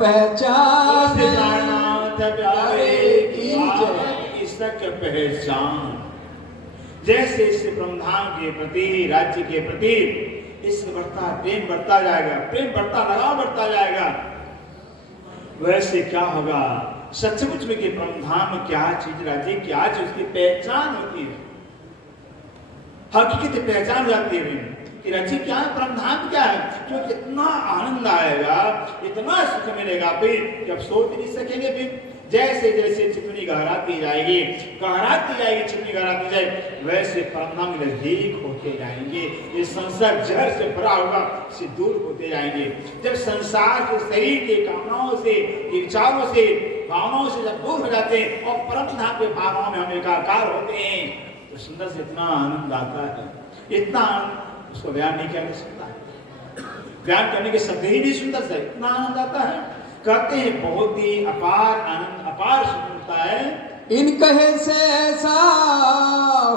पहचान, इसक पहचान। जैसे इस ब्रह्मांड के प्रति, राज्य के प्रति इश्क बढ़ता, प्रेम बढ़ता जाएगा, प्रेम बढ़ता, लगाव बढ़ता जाएगा, वैसे क्या होगा? सचमुच में कि ब्रह्मांड में क्या चीज, राज्य क्या चीज, उसकी पहचान होती है, हकीकत पहचान जाती है कि राज्य क्या है, ब्रह्मांड क्या है। क्योंकि इतना आनंद आएगा, इतना सुख मिलेगा फिर कि अब सोच नहीं सकेंगे। फिर जैसे जैसे चितनी गहराती जाएगी, चितनी गहराती जाए, वैसे परमधाम के नजदीक होते जाएंगे। ये संसार जहर से भरा होगा, से दूर होते जाएंगे। जब संसार के शरीर के कामनाओं से, विचारों से, भावनाओं से जब दूर हो जाते हैं और परमधाम के भावनाओं में हम एकाकार होते हैं, तो सुंदर से इतना आनंद आता है, इतना आनंद उसको बयान नहीं किया जा सकता, बयान करने के शब्द ही नहीं सुंदर से, इतना आनंद आता है। कहते हैं बहुत ही अपार आनंद, अपार सुख मिलता है। इन कहे से ऐसा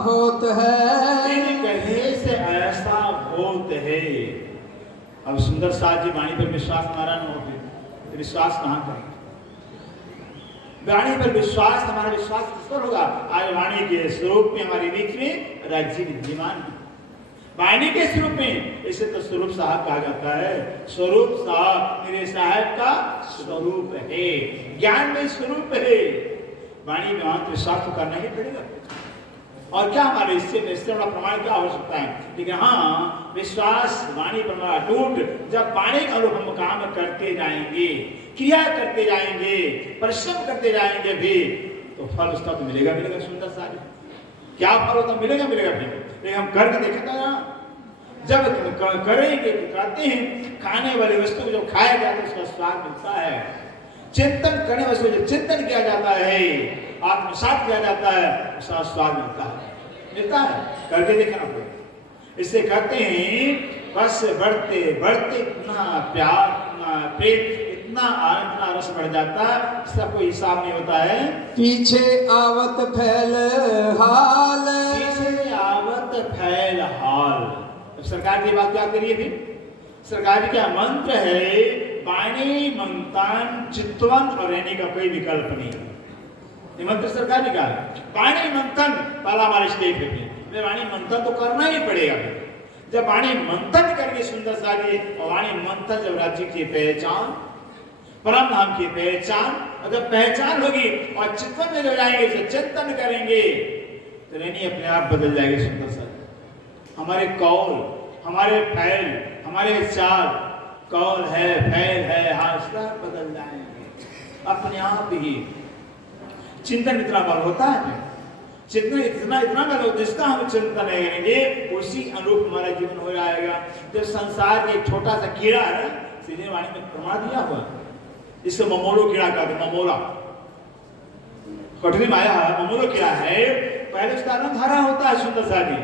होत है, इन कहे से ऐसा होत है। अब सुंदर साथ जी वाणी पर विश्वास हमारा न होते तो विश्वास कहाँ करेंगे? वाणी पर विश्वास, हमारा विश्वास किस पर होगा? आज वाणी के स्वरूप में हमारे बीच में राज्य विद्यमान है, वाणी के स्वरूप में। इसे तो स्वरूप साहब कहा जाता है। स्वरूप साहब मेरे साहब का स्वरूप है, ज्ञान में स्वरूप है। वाणी में वहां विश्वास तो करना ही पड़ेगा, और क्या हमारे इससे बड़ा प्रमाण क्या हो सकता है? लेकिन हाँ, विश्वास वाणी पर हमारा टूट, जब वाणी का हम काम करते जाएंगे, क्रिया करते जाएंगे, परिश्रम करते जाएंगे भी, तो फल उसका तो मिलेगा मिलेगा। सुंदर सा क्या फल होता? मिलेगा मिलेगा भी। लेकिन हम करके देखें तो ना, जब करेंगे तो कहते हैं खाने वाली वस्तु को जब खाया जाता है उसका स्वाद मिलता है, चिंतन करने वाली जब चिंतन किया जाता है, आत्मसात किया जाता है, उसका स्वाद मिलता है। करके देखना पड़ेगा। इससे कहते हैं बस बढ़ते बढ़ते इतना प्यार, इतना प्रेम, इतना आनंद, इतना रस बढ़ जाता है, इसका कोई हिसाब नहीं होता है। पीछे आवत फैल हाल, पीछे आवत फैल हाल। अब सरकार की बात क्या करिए? फिर सरकार का मंत्र है वाणी मंथन चित्तवन और रहने का कोई विकल्प नहीं। ये मंत्र सरकार ने कहा वाणी मंथन, पहला हमारे स्टेप पे वाणी मंथन तो करना ही पड़ेगा। जब वाणी मंथन करके सुंदर सारी, और वाणी मंथन जब राज्य की पहचान, परम धाम की पहचान, और जब पहचान होगी और चित्तवन में जो जाएंगे, चिंतन करेंगे, तो रहनी अपने आप बदल जाएगी। सुंदर सा हमारे कौल, हमारे फैल, हमारे चाल, कौल है, फैल है, हाथ बदल जाएंगे अपने आप ही। चिंतन इतना बल होता है, चिंतन इतना इतना करो जिसका हम चिंतन करेंगे उसी अनुरूप हमारा जीवन हो जाएगा। जब संसार के एक छोटा सा कीड़ा है, सीधे वाणी में प्रमाण दिया हुआ, इसको ममोलो कीड़ा कहते हैं। ममोला कठिन माया ममोलो कीड़ा है। पहले उसका रंग हरा होता है, सुंदर सा जी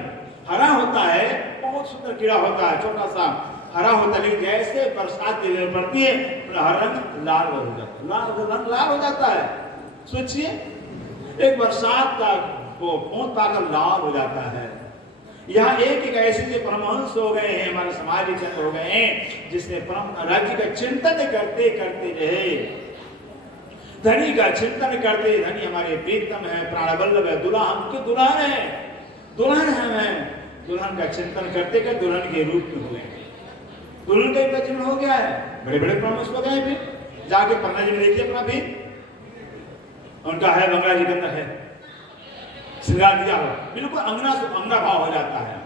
हरा होता है, बहुत सुंदर कीड़ा होता है, छोटा सा हरा होता है। लेकिन जैसे बरसात पड़ती है हर रंग लाल हो जाता है, रंग लाल हो जाता है। सोचिए एक बरसात का वो पोंछ पाकर लाल हो जाता है। यहाँ एक एक ऐसे जो परमहंस हो गए हैं, हमारे समाज के जन हो गए हैं, जिसने परम राज्य का चिंतन करते करते रहे, धनी का चिंतन करते। धनी हमारे प्रीतम है, प्राणवल्लभ है, दुल्हन के दुल्हन है, दुल्हन है। मैं दुल्हन का चिंतन करते कर दुल्हन के रूप में हो गए। दुल्हन का इतना जीवन हो गया है, बड़े बड़े परमहंस हो गए। फिर जाके पन्ना जी में देखिए अपना भी, उनका है बंगला जी के अंदर है, श्रृंगार दिया हुआ, बिल्कुल अंगना भाव हो जाता है।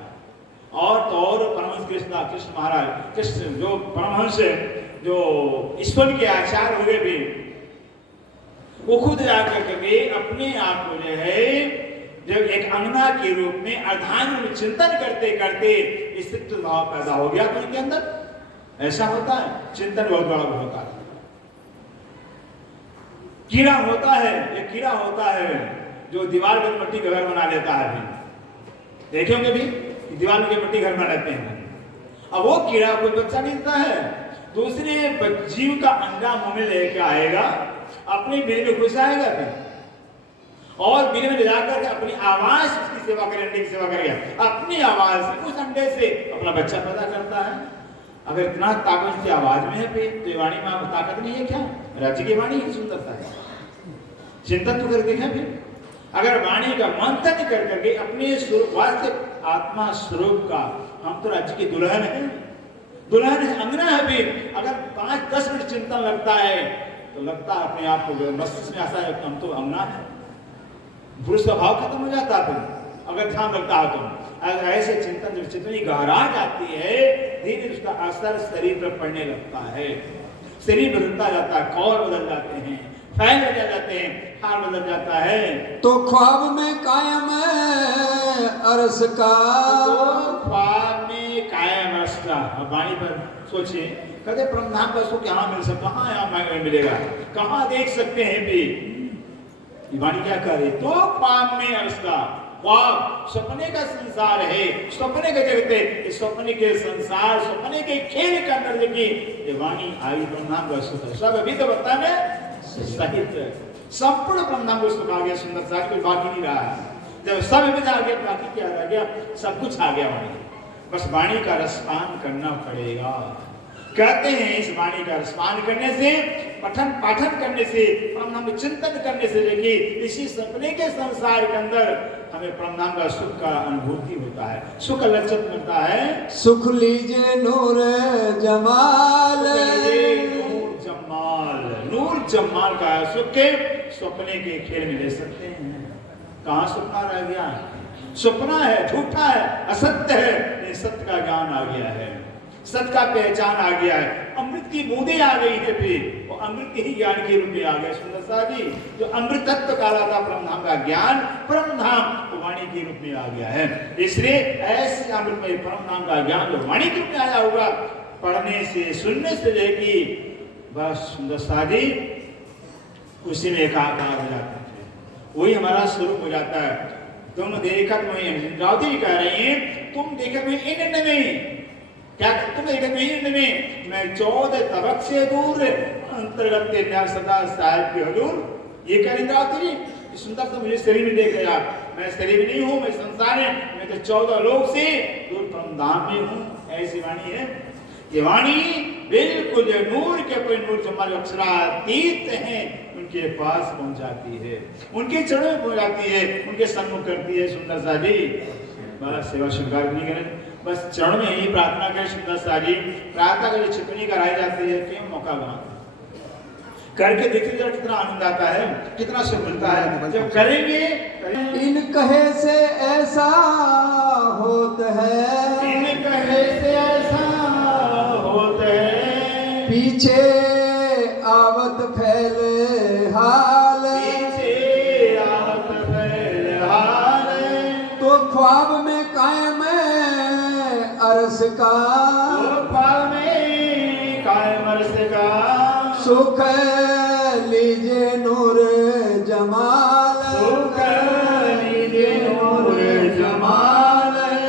और तो और परमहंस कृष्ण महाराज, कृष्ण जो परमहंस जो ईश्वर के आचार्य हुए भी, वो खुद जाकर के अपने आप को जो है जब एक अंगना के रूप में अर्धांग में चिंतन करते करते स्थित्व भाव पैदा हो गया। तो उनके अंदर ऐसा होता है, चिंतन बहुत बड़ा होता है। कीड़ा होता है, एक कीड़ा होता है जो दीवार पर मिट्टी का घर बना लेता है। देखे होंगे भी दीवार में मिट्टी घर बना लेते हैं। अब वो कीड़ा कोई बच्चा नहीं देता है, दूसरे जीव का अंडा मुंह में लेके आएगा, अपने बिल में घुस आएगा फिर, और बिल में ले जाकर अपनी आवाज उसकी सेवा करे, अंडे की सेवा करेगा। अपनी आवाज से उस अंडे से अपना बच्चा पैदा करता है। अगर इतना ताकत की आवाज में है तो ये वाणी में ताकत नहीं है क्या? राज्य की वाणी की सुंदरता है। चिंतन तो कर देखा फिर, अगर वाणी का मंथन कर करके अपने स्वरूप वास्तविक आत्मा स्वरूप का, हम तो राज्य की दुल्हन है, दुल्हन है, अंगना है भी। अगर 5-10 मिनट चिंतन लगता है तो लगता है अपने आप को मस्तिष्क में ऐसा है कि हम तो अंगना है, पुरुष का भाव खत्म हो जाता है। अगर ध्यान लगता है तो अगर ऐसे चिंतन जब चिंतन गहरा जाती है, धीरे उसका असर शरीर पर पड़ने लगता है, शरीर बदलता जाता है, कौर बदल जाते हैं, फैल बदल जाते हैं, हार बदल जाता है। तो ख्वाब में कायम अरस का, तो ख्वाब में कायम अरस का। वाणी पर सोचिए, कहते ब्रह्मांड बस को कहाँ मिल सकता, कहाँ यहाँ मिलेगा, कहाँ देख सकते हैं भी। वाणी क्या कर रही? तो ख्वाब में अरस का, ख्वाब सपने का संसार है, सपने का जगत है, सपने के संसार, सपने के खेल के अंदर देखिए ये वाणी आई ब्रह्मांड का सुख। सब अभी तो बताने साहित्य संपूर्ण ब्रह्मांड को सुख आ गया, सुंदर सा, कोई बाकी नहीं रहा है। जब सब में आ गया, बाकी क्या रह गया? सब कुछ आ गया वाणी। बस वाणी का रसपान करना पड़ेगा। कहते हैं इस वाणी का रसपान करने से, पठन पाठन करने से, परमधाम चिंतन करने से, देखिए इसी सपने के संसार के अंदर हमें परमधाम का सुख का अनुभूति होता है, सुख लज्जत मिलता है। सुख लीजिए नूर जमाल, नूर जमाल, नूर जमाल का सुख के सपने के खेल में ले सकते हैं। कहाँ सपना रह गया? सपना है, झूठा है, असत्य है, लेकिन सत्य का ज्ञान आ गया है, सत्य का पहचान आ गया है, अमृत की बूंदें आ गई है, फिर वो अमृत ही ज्ञान के रूप में आ गया। सुंदर सा जी जो अमृत तत्व काला था परमधाम का ज्ञान, परमधाम वाणी के रूप में आ गया है। इसलिए ऐसे अमृतमय परमधाम का ज्ञान जो वाणी के रूप में आया होगा, पढ़ने से सुनने से लेके बस सुंदर सा जी उसी में एकाकार हो जाता है, वही हमारा स्वरूप हो जाता है। तुम देखत में राउती कह रही हैं, तुम देखत में इन में क्या तुम देखत में मैं 14 तबक से दूर अंतर्गत के न्याय सदा साहिब के हजूर, ये कह रही राउती जी। सुंदर तो मुझे शरीर में देख रहे आप, मैं शरीर में नहीं हूँ, मैं संसार है, मैं तो 14 लोग से दूर परमधाम में हूँ। ऐसी वाणी है ये वाणी, बिल्कुल नूर के कोई नूर जमाल अक्षरातीत हैं, उनके पास पहुंच जाती है, उनके चरणों में पहुंच जाती है, उनके सन्मुख करती है। सुंदर सा जी बस सेवा स्वीकार नहीं करें, बस चरण में ही प्रार्थना करें। सुंदर सा जी प्रार्थना के लिए चिपनी कराई जाती है, क्यों मौका बना करके देखिए जरा कितना आनंद आता है, कितना सुख मिलता है जब करेंगे। इन कहे से ऐसा होत है, इन कहे से ऐसा होत है, पीछे आवत फैल हाल, पीछे आवत फैल हाल, अरस का लोकपाल में कायम अरस का सुख लीजे नो